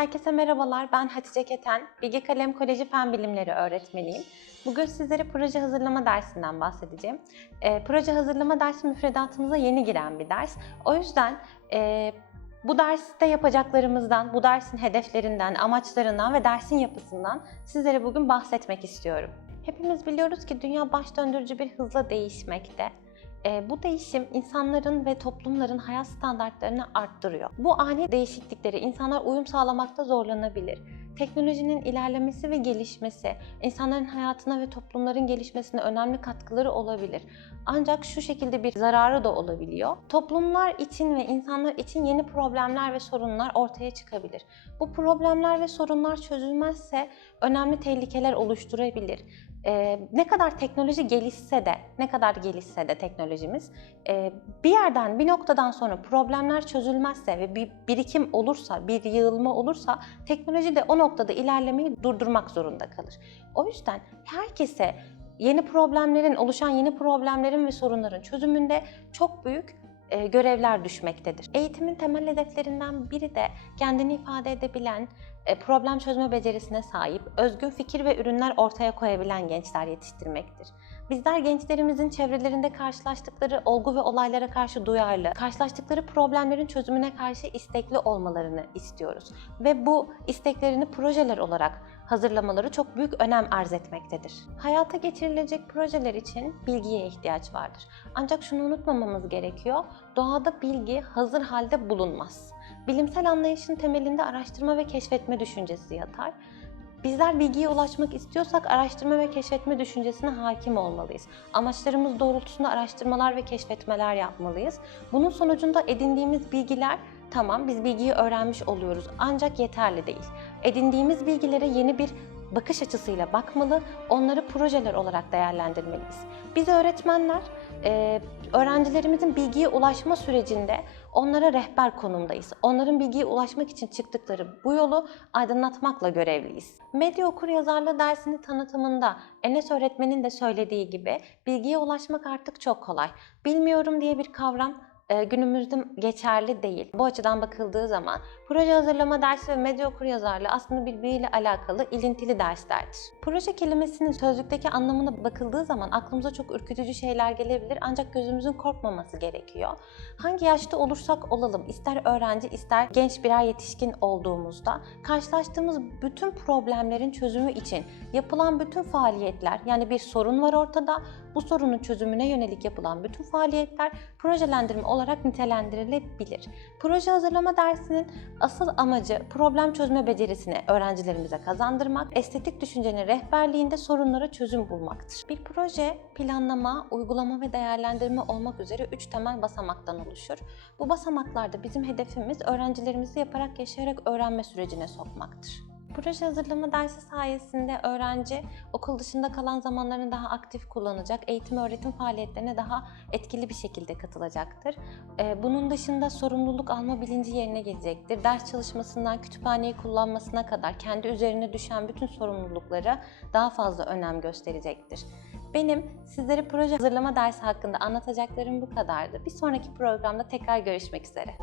Herkese merhabalar. Ben Hatice Keten. Bilge Kalem Koleji Fen Bilimleri öğretmeniyim. Bugün sizlere proje hazırlama dersinden bahsedeceğim. E, proje hazırlama dersi müfredatımıza yeni giren bir ders. O yüzden e, bu derste yapacaklarımızdan, bu dersin hedeflerinden, amaçlarından ve dersin yapısından sizlere bugün bahsetmek istiyorum. Hepimiz biliyoruz ki dünya baş döndürücü bir hızla değişmekte. E, bu değişim insanların ve toplumların hayat standartlarını arttırıyor. Bu ani değişiklikleri insanlar uyum sağlamakta zorlanabilir. Teknolojinin ilerlemesi ve gelişmesi insanların hayatına ve toplumların gelişmesine önemli katkıları olabilir. Ancak şu şekilde bir zararı da olabiliyor. Toplumlar için ve insanlar için yeni problemler ve sorunlar ortaya çıkabilir. Bu problemler ve sorunlar çözülmezse önemli tehlikeler oluşturabilir. Ee, ne kadar teknoloji gelişse de, ne kadar gelişse de teknolojimiz, e, bir yerden, bir noktadan sonra problemler çözülmezse ve bir birikim olursa, bir yığılma olursa teknoloji de o noktada ilerlemeyi durdurmak zorunda kalır. O yüzden herkese yeni problemlerin, oluşan yeni problemlerin ve sorunların çözümünde çok büyük e, görevler düşmektedir. Eğitimin temel hedeflerinden biri de kendini ifade edebilen, e, problem çözme becerisine sahip, özgün fikir ve ürünler ortaya koyabilen gençler yetiştirmektir. Bizler gençlerimizin çevrelerinde karşılaştıkları olgu ve olaylara karşı duyarlı, karşılaştıkları problemlerin çözümüne karşı istekli olmalarını istiyoruz. Ve bu isteklerini projeler olarak hazırlamaları çok büyük önem arz etmektedir. Hayata geçirilecek projeler için bilgiye ihtiyaç vardır. Ancak şunu unutmamamız gerekiyor, doğada bilgi hazır halde bulunmaz. Bilimsel anlayışın temelinde araştırma ve keşfetme düşüncesi yatar. Bizler bilgiye ulaşmak istiyorsak araştırma ve keşfetme düşüncesine hakim olmalıyız. Amaçlarımız doğrultusunda araştırmalar ve keşfetmeler yapmalıyız. Bunun sonucunda edindiğimiz bilgiler tamam biz bilgiyi öğrenmiş oluyoruz ancak yeterli değil. Edindiğimiz bilgilere yeni bir bakış açısıyla bakmalı, onları projeler olarak değerlendirmeliyiz. Biz öğretmenler e, öğrencilerimizin bilgiye ulaşma sürecinde onlara rehber konumdayız. Onların bilgiye ulaşmak için çıktıkları bu yolu aydınlatmakla görevliyiz. Medya okuryazarlığı dersini tanıtımında Enes öğretmenin de söylediği gibi bilgiye ulaşmak artık çok kolay. Bilmiyorum diye bir kavram günümüzde geçerli değil. Bu açıdan bakıldığı zaman proje hazırlama dersi ve medya okuryazarlığı aslında birbiriyle alakalı ilintili derslerdir. Proje kelimesinin sözlükteki anlamına bakıldığı zaman aklımıza çok ürkütücü şeyler gelebilir ancak gözümüzün korkmaması gerekiyor. Hangi yaşta olursak olalım, ister öğrenci ister genç birer yetişkin olduğumuzda karşılaştığımız bütün problemlerin çözümü için yapılan bütün faaliyetler yani bir sorun var ortada, bu sorunun çözümüne yönelik yapılan bütün faaliyetler projelendirme olarak nitelendirilebilir. Proje hazırlama dersinin asıl amacı problem çözme becerisini öğrencilerimize kazandırmak, estetik düşüncenin rehberliğinde sorunlara çözüm bulmaktır. Bir proje planlama, uygulama ve değerlendirme olmak üzere üç temel basamaktan oluşur. Bu basamaklarda bizim hedefimiz öğrencilerimizi yaparak yaşayarak öğrenme sürecine sokmaktır. Proje hazırlama dersi sayesinde öğrenci okul dışında kalan zamanlarını daha aktif kullanacak, eğitim öğretim faaliyetlerine daha etkili bir şekilde katılacaktır. Ee, Bunun dışında sorumluluk alma bilinci yerine gelecektir. Ders çalışmasından kütüphaneyi kullanmasına kadar kendi üzerine düşen bütün sorumluluklara daha fazla önem gösterecektir. Benim sizlere proje hazırlama dersi hakkında anlatacaklarım bu kadardı. Bir sonraki programda tekrar görüşmek üzere.